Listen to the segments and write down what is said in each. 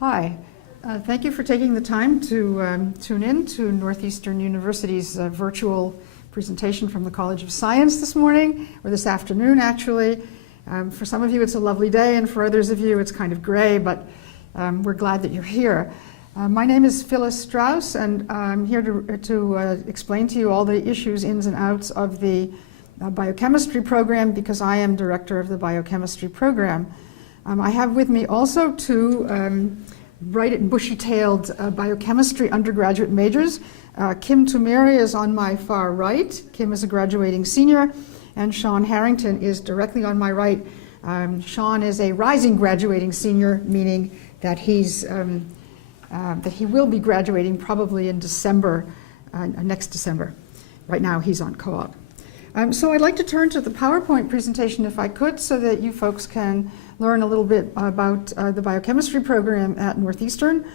Hi. Thank you for taking the time to tune in to Northeastern University's virtual presentation from the College of Science this morning, or this afternoon actually. For some of you it's a lovely day, and for others of you it's kind of gray, but we're glad that you're here. My name is Phyllis Strauss, and I'm here to explain to you all the issues, ins and outs of the Biochemistry Program, because I am director of the Biochemistry Program. I have with me also two bright and bushy-tailed biochemistry undergraduate majors. Kim Tumeri is on my far right. Kim is a graduating senior, and Shawn Harrington is directly on my right. Shawn is a rising graduating senior, meaning that he will be graduating probably in December, next December. Right now he's on co-op. So I'd like to turn to the PowerPoint presentation if I could, so that you folks can learn a little bit about the biochemistry program at Northeastern.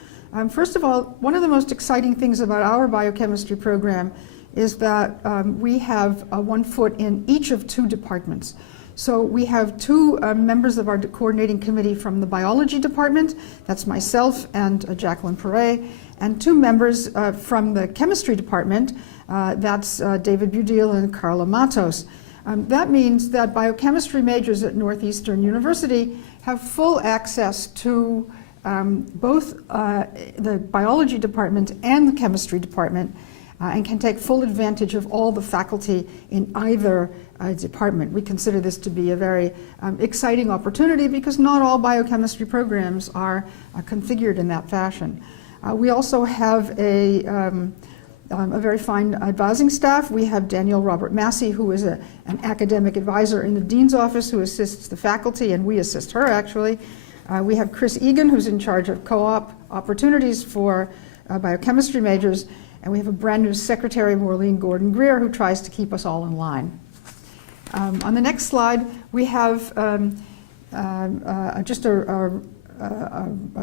First of all, one of the most exciting things about our biochemistry program is that we have one foot in each of two departments. So we have two members of our coordinating committee from the biology department, that's myself and Jacqueline Perret, and two members from the chemistry department, that's David Budil and Carla Matos. That means that biochemistry majors at Northeastern University have full access to both the biology department and the chemistry department, and can take full advantage of all the faculty in either department. We consider this to be a very exciting opportunity, because not all biochemistry programs are configured in that fashion. We also have a very fine advising staff. We have Danielle Robert Massey, who is an academic advisor in the dean's office, who assists the faculty, and we assist her actually. We have Chris Egan, who's in charge of co-op opportunities for biochemistry majors, and we have a brand new secretary, Maureen Gordon-Greer, who tries to keep us all in line. On the next slide, we have just a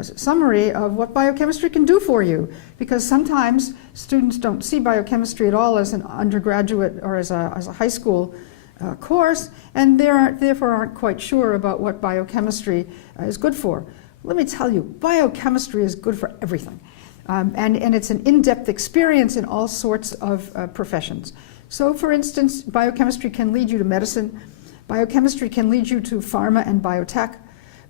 summary of what biochemistry can do for you, because sometimes students don't see biochemistry at all as an undergraduate or as a high school course, and therefore aren't quite sure about what biochemistry is good for. Let me tell you, biochemistry is good for everything, and it's an in-depth experience in all sorts of professions. So for instance, biochemistry can lead you to medicine, biochemistry can lead you to pharma and biotech,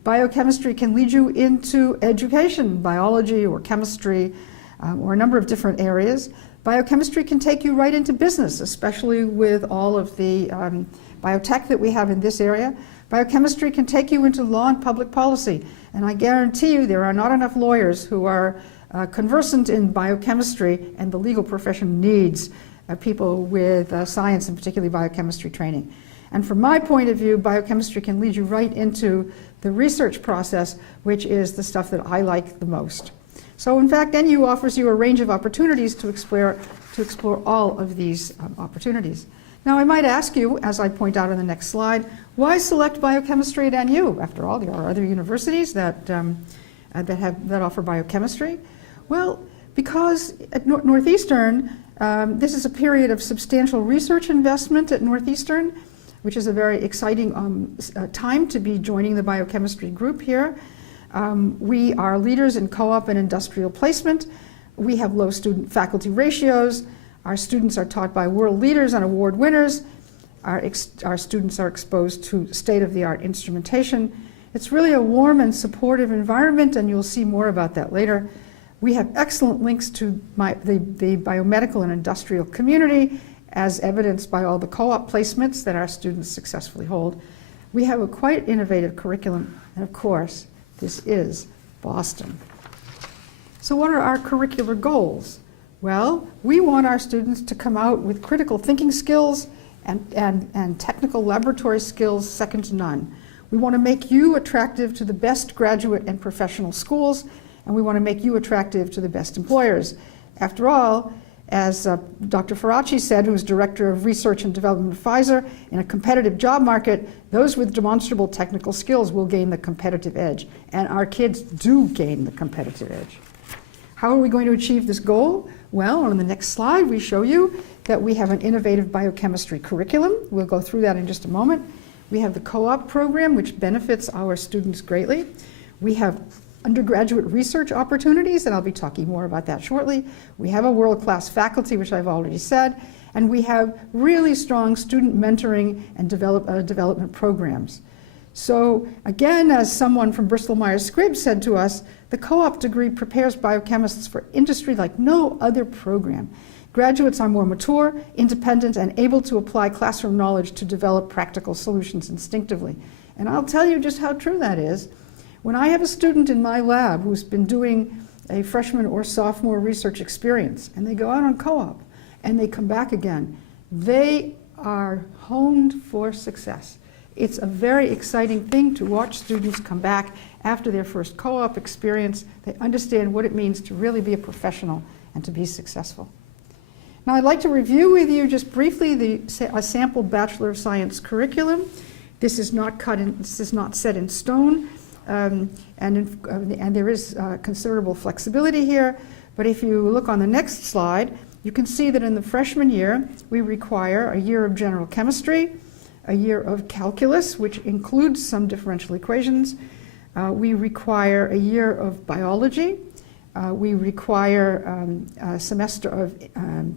biochemistry can lead you into education, biology or chemistry, or a number of different areas. Biochemistry can take you right into business, especially with all of the biotech that we have in this area. Biochemistry can take you into law and public policy, and I guarantee you there are not enough lawyers who are conversant in biochemistry, and the legal profession needs people with science and particularly biochemistry training. And from my point of view, biochemistry can lead you right into the research process, which is the stuff that I like the most. So in fact, NU offers you a range of opportunities to explore all of these opportunities. Now I might ask you, as I point out on the next slide, why select biochemistry at NU? After all, there are other universities that offer biochemistry. Well, because at Northeastern, this is a period of substantial research investment at Northeastern, which is a very exciting time to be joining the biochemistry group here. We are leaders in co-op and industrial placement. We have low student-faculty ratios. Our students are taught by world leaders and award winners. Our students are exposed to state-of-the-art instrumentation. It's really a warm and supportive environment, and you'll see more about that later. We have excellent links to the biomedical and industrial community, as evidenced by all the co-op placements that our students successfully hold. We have a quite innovative curriculum, and of course, this is Boston. So what are our curricular goals? Well, we want our students to come out with critical thinking skills and technical laboratory skills second to none. We want to make you attractive to the best graduate and professional schools, and we want to make you attractive to the best employers. After all, as Dr. Faraci said, who's Director of Research and Development at Pfizer, in a competitive job market, those with demonstrable technical skills will gain the competitive edge. And our kids do gain the competitive edge. How are we going to achieve this goal? Well, on the next slide, we show you that we have an innovative biochemistry curriculum. We'll go through that in just a moment. We have the co-op program, which benefits our students greatly. We have undergraduate research opportunities, and I'll be talking more about that shortly. We have a world-class faculty, which I've already said, and we have really strong student mentoring and development programs. So again, as someone from Bristol-Myers Squibb said to us, the co-op degree prepares biochemists for industry like no other program. Graduates are more mature, independent, and able to apply classroom knowledge to develop practical solutions instinctively. And I'll tell you just how true that is. When I have a student in my lab who's been doing a freshman or sophomore research experience, and they go out on co-op, and they come back again, they are honed for success. It's a very exciting thing to watch students come back after their first co-op experience. They understand what it means to really be a professional and to be successful. Now I'd like to review with you just briefly a sample Bachelor of Science curriculum. This is not set in stone, and there is considerable flexibility here. But if you look on the next slide, you can see that in the freshman year, we require a year of general chemistry, a year of calculus, which includes some differential equations. We require a year of biology. We require a semester of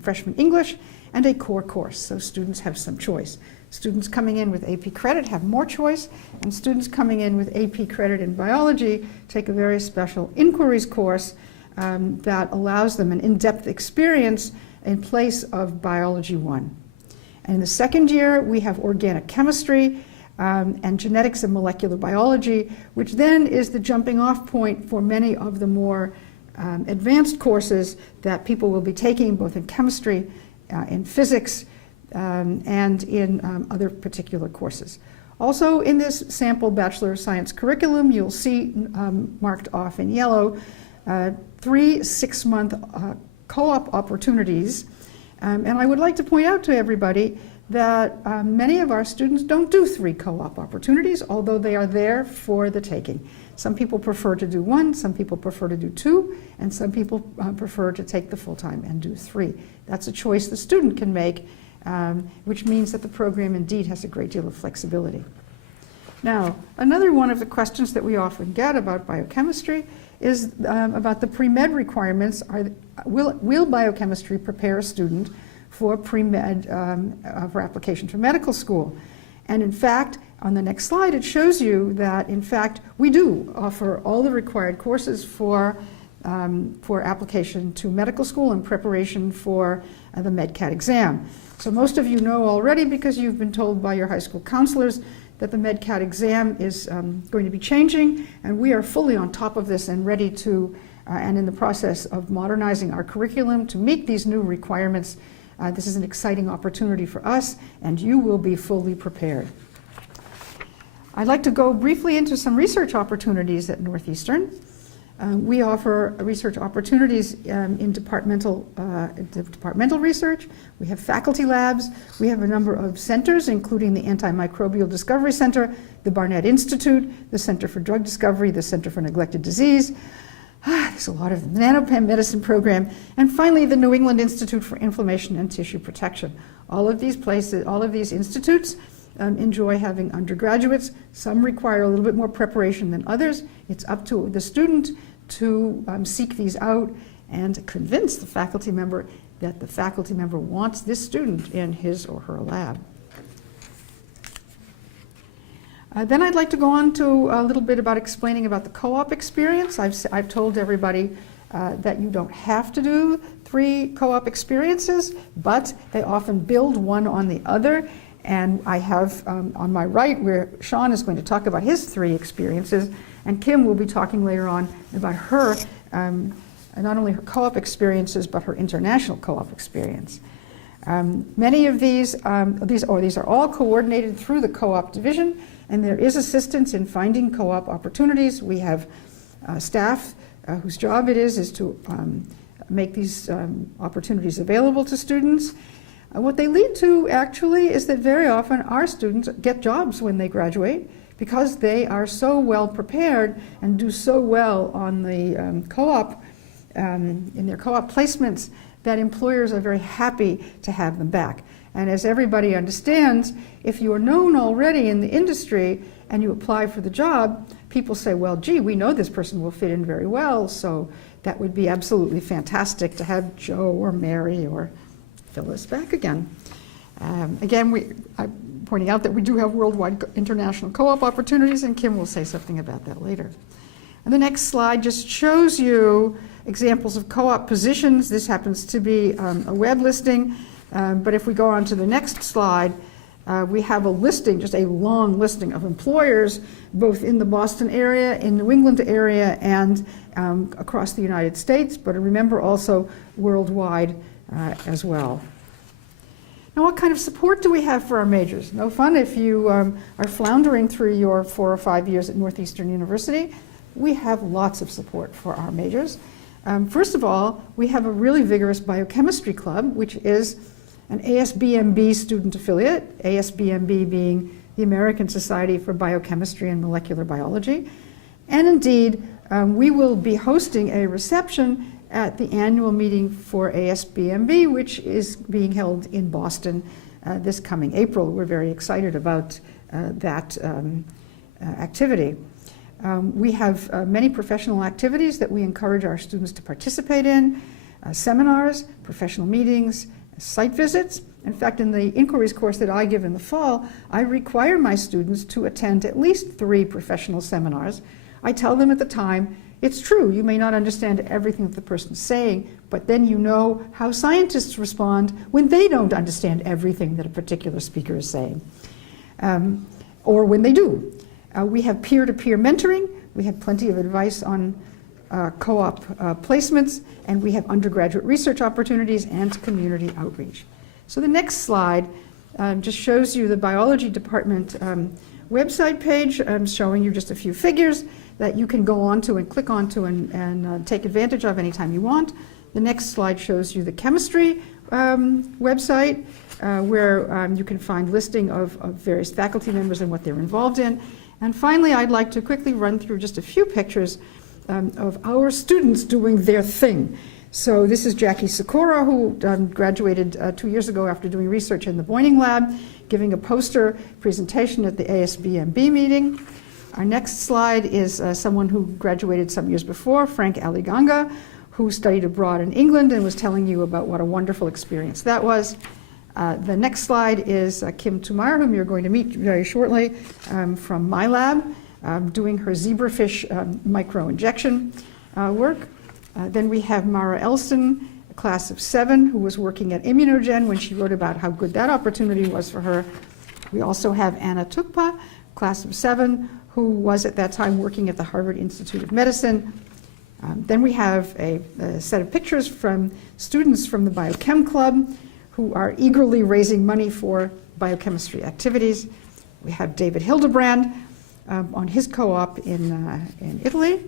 freshman English and a core course, so students have some choice. Students coming in with AP credit have more choice, and students coming in with AP credit in biology take a very special inquiries course that allows them an in-depth experience in place of Biology 1. And in the second year, we have organic chemistry and genetics and molecular biology, which then is the jumping off point for many of the more advanced courses that people will be taking both in chemistry, in physics, and in other particular courses. Also in this sample Bachelor of Science curriculum, you'll see marked off in yellow 3 6-month co-op opportunities. And I would like to point out to everybody that many of our students don't do 3 co-op opportunities, although they are there for the taking. Some people prefer to do 1, some people prefer to do 2, and some people prefer to take the full time and do 3. That's a choice the student can make, which means that the program indeed has a great deal of flexibility. Now, another one of the questions that we often get about biochemistry is about the PreMed requirements. Will biochemistry prepare a student for PreMed, for application to medical school? And in fact, on the next slide, it shows you that, in fact, we do offer all the required courses for application to medical school in preparation for the MedCat exam. So most of you know already, because you've been told by your high school counselors, that the MedCat exam is going to be changing, and we are fully on top of this and ready to, and in the process of modernizing our curriculum to meet these new requirements. This is an exciting opportunity for us, and you will be fully prepared. I'd like to go briefly into some research opportunities at Northeastern. We offer research opportunities in departmental research. We have faculty labs. We have a number of centers, including the Antimicrobial Discovery Center, the Barnett Institute, the Center for Drug Discovery, the Center for Neglected Disease. There's a lot of the Nanopam Medicine Program, and finally the New England Institute for Inflammation and Tissue Protection. All of these places, all of these institutes enjoy having undergraduates. Some require a little bit more preparation than others. It's up to the student to seek these out and convince the faculty member that the faculty member wants this student in his or her lab. Then I'd like to go on to a little bit about explaining about the co-op experience. I've told everybody that you don't have to do 3 co-op experiences, but they often build one on the other. And I have on my right where Shawn is going to talk about his 3 experiences, and Kim will be talking later on about her, not only her co-op experiences, but her international co-op experience. Many of these are all coordinated through the co-op division, and there is assistance in finding co-op opportunities. We have staff whose job it is to make these opportunities available to students. What they lead to actually is that very often our students get jobs when they graduate because they are so well prepared and do so well on the co-op, in their co-op placements, that employers are very happy to have them back. And as everybody understands, if you are known already in the industry and you apply for the job, people say, well, gee, we know this person will fit in very well, so that would be absolutely fantastic to have Joe or Mary or Phyllis back again. Again, I'm pointing out that we do have worldwide international co-op opportunities, and Kim will say something about that later. And the next slide just shows you examples of co-op positions. This happens to be a web listing, but if we go on to the next slide, we have a listing, just a long listing of employers, both in the Boston area, in New England area, and across the United States, but remember also worldwide as well. Now, what kind of support do we have for our majors? No fun if you are floundering through your 4 or 5 years at Northeastern University. We have lots of support for our majors. First of all, we have a really vigorous biochemistry club, which is an ASBMB student affiliate, ASBMB being the American Society for Biochemistry and Molecular Biology. And indeed, we will be hosting a reception at the annual meeting for ASBMB, which is being held in Boston this coming April. We're very excited about that activity. We have many professional activities that we encourage our students to participate in, seminars, professional meetings, site visits. In fact, in the inquiries course that I give in the fall, I require my students to attend at least 3 professional seminars. I tell them at the time, it's true, you may not understand everything that the person's saying, but then you know how scientists respond when they don't understand everything that a particular speaker is saying, or when they do. We have peer-to-peer mentoring, we have plenty of advice on co-op placements, and we have undergraduate research opportunities and community outreach. So the next slide just shows you the biology department website page. I'm showing you just a few figures that you can go onto and click onto and take advantage of anytime you want. The next slide shows you the chemistry website where you can find listing of various faculty members and what they're involved in. And finally, I'd like to quickly run through just a few pictures of our students doing their thing. So this is Jackie Sikora, who graduated 2 years ago after doing research in the Boyning Lab, giving a poster presentation at the ASBMB meeting. Our next slide is someone who graduated some years before, Frank Aliganga, who studied abroad in England and was telling you about what a wonderful experience that was. The next slide is Kim Tumar, whom you're going to meet very shortly, from my lab, doing her zebrafish microinjection work. Then we have Maraelson, a class of 7, who was working at Immunogen when she wrote about how good that opportunity was for her. We also have Anna Tukpa, class of 7, who was at that time working at the Harvard Institute of Medicine. Then we have a set of pictures from students from the Biochem Club who are eagerly raising money for biochemistry activities. We have David Hildebrand on his co-op in Italy.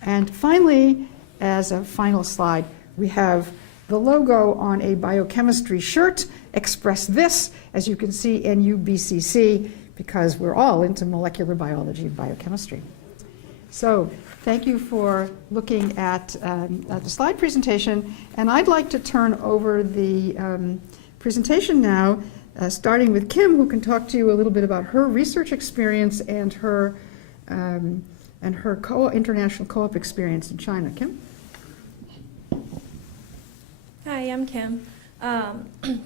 And finally, as a final slide, we have the logo on a biochemistry shirt, Express This, as you can see, NUBCC, because we're all into molecular biology and biochemistry. So thank you for looking at the slide presentation, and I'd like to turn over the presentation now, starting with Kim, who can talk to you a little bit about her research experience and her international co-op experience in China. Kim? Hi, I'm Kim.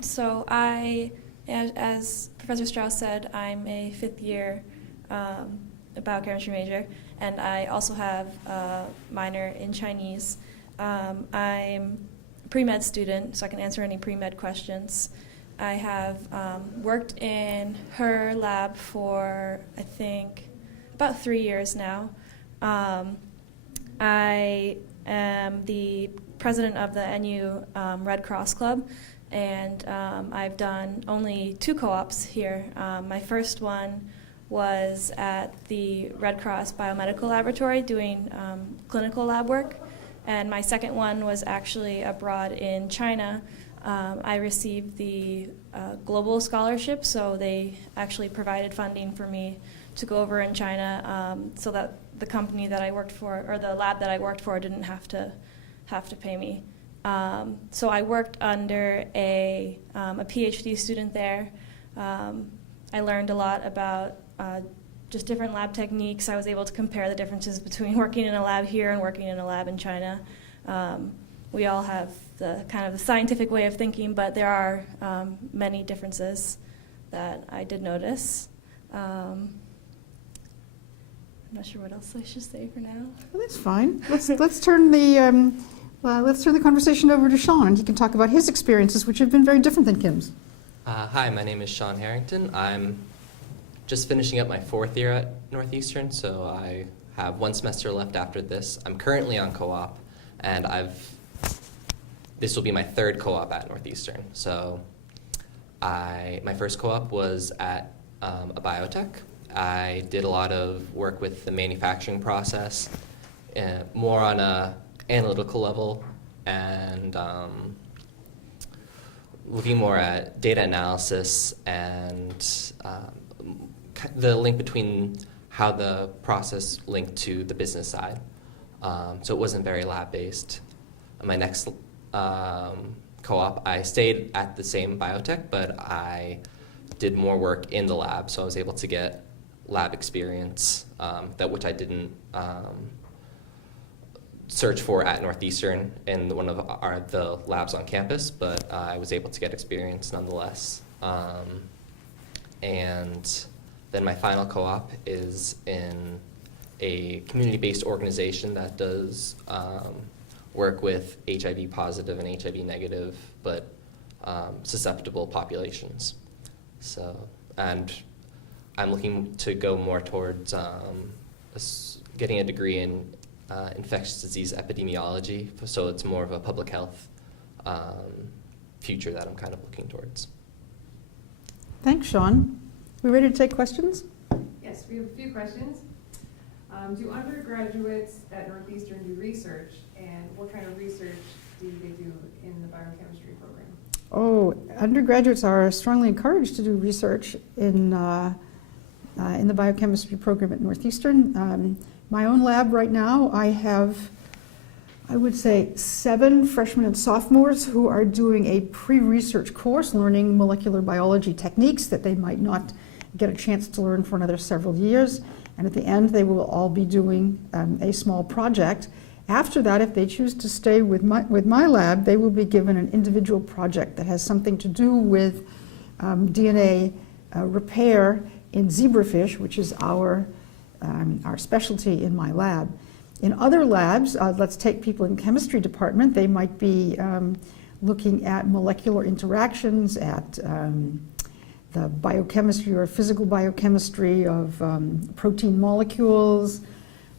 So as Professor Strauss said, I'm a 5th year biochemistry major, and I also have a minor in Chinese. I'm a pre-med student, so I can answer any pre-med questions. I have worked in her lab for, I think, about 3 years now. I am the president of the NU Red Cross Club, and I've done only 2 co-ops here. My first one was at the Red Cross Biomedical Laboratory doing clinical lab work, and my second one was actually abroad in China. I received the global scholarship, so they actually provided funding for me to go over in China, so that the company that I worked for, or the lab that I worked for, didn't have to pay me. So I worked under a PhD student there. I learned a lot about just different lab techniques. I was able to compare the differences between working in a lab here and working in a lab in China. We all have the kind of the scientific way of thinking, but there are many differences that I did notice. I'm not sure what else I should say for now. Well, that's fine. Let's turn the conversation over to Shawn, and he can talk about his experiences, which have been very different than Kim's. Hi, my name is Shawn Harrington. I'm just finishing up my 4th year at Northeastern, so I have 1 semester left after this. I'm currently on co-op, and this will be my 3rd co-op at Northeastern. So my first co-op was at a biotech. I did a lot of work with the manufacturing process, more on a analytical level, and looking more at data analysis and the link between how the process linked to the business side. So it wasn't very lab-based. My next co-op, I stayed at the same biotech, but I did more work in the lab, so I was able to get lab experience, which I didn't search for at Northeastern in one of the labs on campus, but I was able to get experience nonetheless. And then my final co-op is in a community-based organization that does work with HIV positive and HIV negative, but susceptible populations. So, and I'm looking to go more towards getting a degree in infectious disease epidemiology, so it's more of a public health future that I'm kind of looking towards. Thanks, Shawn. We ready to take questions? Yes, we have a few questions. Do undergraduates at Northeastern do research, and what kind of research do they do in the biochemistry program? Oh, undergraduates are strongly encouraged to do research in the biochemistry program at Northeastern. My own lab right now, I have, I would say, 7 freshmen and sophomores who are doing a pre-research course learning molecular biology techniques that they might not get a chance to learn for another several years. And at the end, they will all be doing a small project. After that, if they choose to stay with my lab, they will be given an individual project that has something to do with DNA repair in zebrafish, which is our specialty in my lab. In other labs, let's take people in chemistry department, they might be looking at molecular interactions, at the biochemistry or physical biochemistry of protein molecules.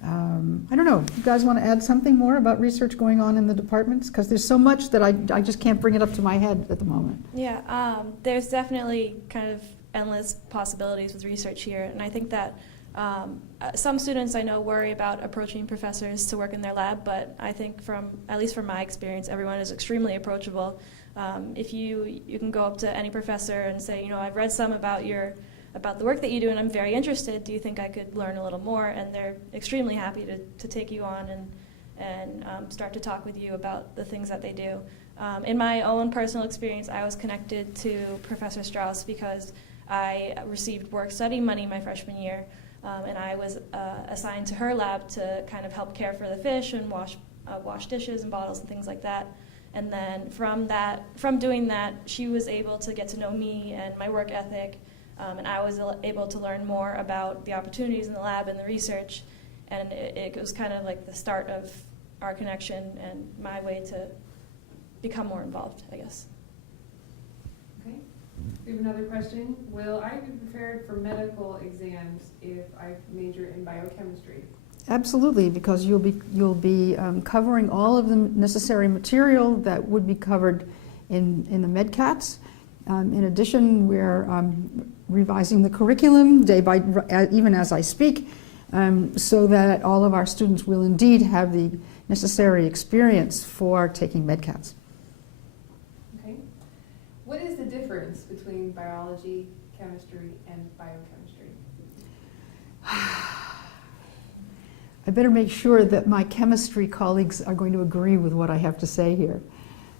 I don't know, you guys want to add something more about research going on in the departments? Because there's so much that I just can't bring it up to my head at the moment. Yeah, there's definitely kind of endless possibilities with research here, and I think that some students I know worry about approaching professors to work in their lab, but I think at least from my experience, everyone is extremely approachable. If you can go up to any professor and say, I've read some about the work that you do and I'm very interested, do you think I could learn a little more? And they're extremely happy to take you on and start to talk with you about the things that they do. In my own personal experience, I was connected to Professor Strauss because I received work study money my freshman year, and I was assigned to her lab to kind of help care for the fish and wash dishes and bottles and things like that. And then from doing that, she was able to get to know me and my work ethic, and I was able to learn more about the opportunities in the lab and the research, and it was kind of like the start of our connection and my way to become more involved, I guess. Okay. We have another question. Will I be prepared for medical exams if I major in biochemistry? Absolutely, because you'll be covering all of the necessary material that would be covered in the MedCats. In addition, we're revising the curriculum even as I speak, so that all of our students will indeed have the necessary experience for taking MedCats. Okay. What is the difference between biology, chemistry, and biochemistry? I better make sure that my chemistry colleagues are going to agree with what I have to say here.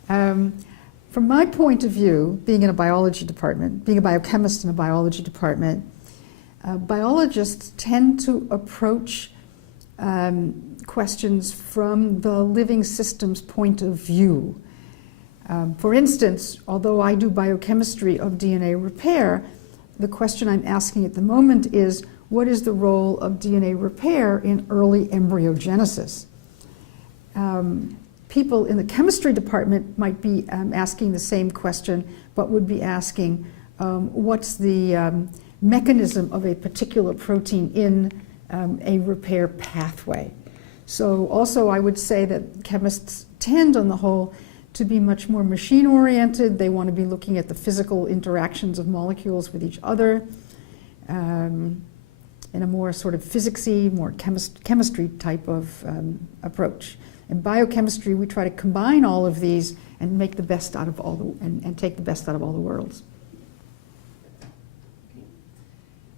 From my point of view, being in a biology department, being a biochemist in a biology department, biologists tend to approach questions from the living system's point of view. For instance, although I do biochemistry of DNA repair, the question I'm asking at the moment is, what is the role of DNA repair in early embryogenesis? People in the chemistry department might be asking the same question, but would be asking, what's the mechanism of a particular protein in a repair pathway? So also I would say that chemists tend, on the whole, to be much more machine-oriented. They want to be looking at the physical interactions of molecules with each other in a more sort of physicsy, more chemistry type of approach. In biochemistry, we try to combine all of these and make the best out of all the, and take the best out of all the worlds.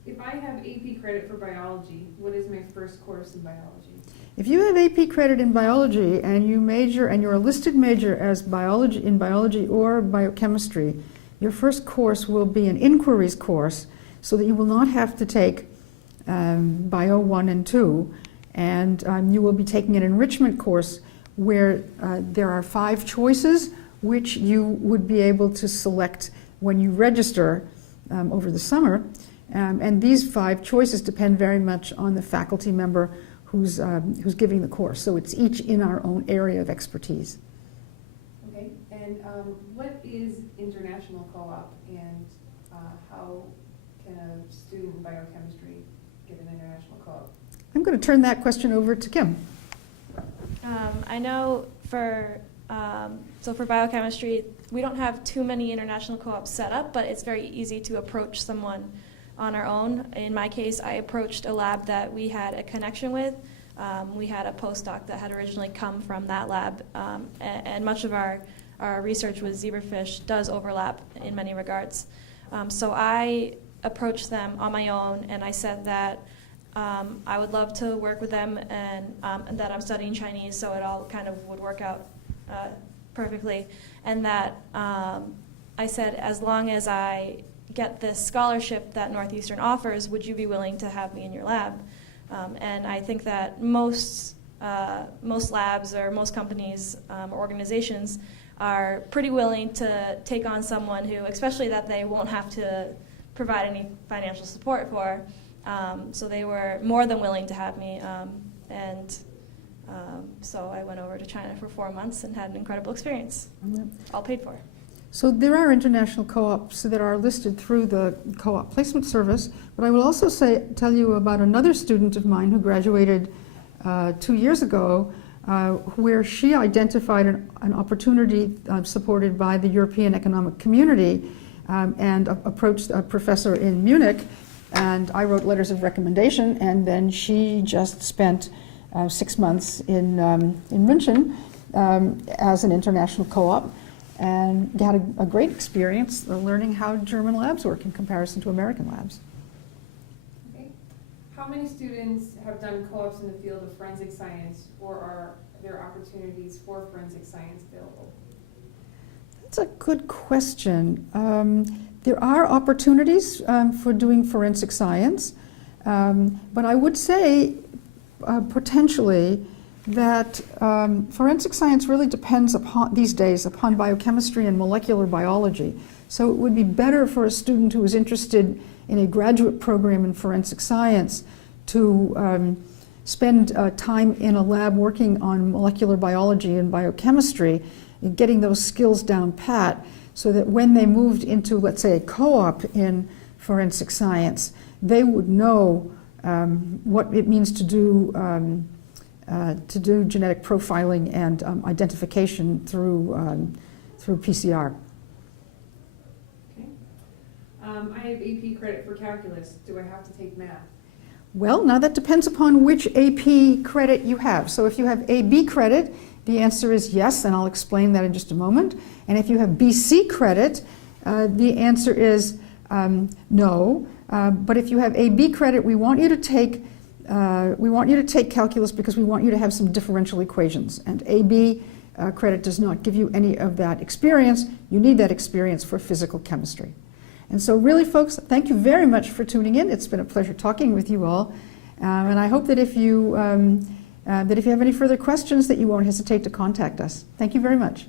If I have AP credit for biology, what is my first course in biology? If you have AP credit in biology and you major, and you're a listed major as biology or biochemistry, your first course will be an inquiries course, so that you will not have to take Bio 1 and 2, and you will be taking an enrichment course where there are 5 choices which you would be able to select when you register over the summer. And these 5 choices depend very much on the faculty member who's giving the course. So it's each in our own area of expertise. Okay, and what is international co-op, and how can a student in biochemistry get an international co-op? I'm going to turn that question over to Kim. I know for biochemistry, we don't have too many international co-ops set up, but it's very easy to approach someone on our own. In my case, I approached a lab that we had a connection with. We had a postdoc that had originally come from that lab, and much of our research with zebrafish does overlap in many regards. So I approached them on my own, and I said that I would love to work with them, and that I'm studying Chinese, so it all kind of would work out perfectly. And that I said, as long as I get this scholarship that Northeastern offers, would you be willing to have me in your lab? And I think that most labs or most companies or organizations are pretty willing to take on someone who, especially that they won't have to provide any financial support for. So they were more than willing to have me. So I went over to China for 4 months and had an incredible experience, all paid for. So there are international co-ops that are listed through the co-op placement service, but I will also tell you about another student of mine who graduated 2 years ago, where she identified an opportunity supported by the European Economic Community and approached a professor in Munich, and I wrote letters of recommendation, and then she just spent 6 months in München as an international co-op, and had a great experience learning how German labs work in comparison to American labs. Okay. How many students have done co-ops in the field of forensic science, or are there opportunities for forensic science available? That's a good question. There are opportunities for doing forensic science, but I would say potentially that forensic science really depends these days upon biochemistry and molecular biology. So it would be better for a student who is interested in a graduate program in forensic science to spend time in a lab working on molecular biology and biochemistry and getting those skills down pat, so that when they moved into, let's say, a co-op in forensic science, they would know what it means to do genetic profiling and identification through PCR. Okay. I have AP credit for calculus. Do I have to take math? Well, now that depends upon which AP credit you have. So if you have AB credit, the answer is yes, and I'll explain that in just a moment. And if you have BC credit, the answer is no. But if you have AB credit, we want you to take calculus because we want you to have some differential equations. And AB credit does not give you any of that experience. You need that experience for physical chemistry. And so really, folks, thank you very much for tuning in. It's been a pleasure talking with you all. And I hope that if you have any further questions, that you won't hesitate to contact us. Thank you very much.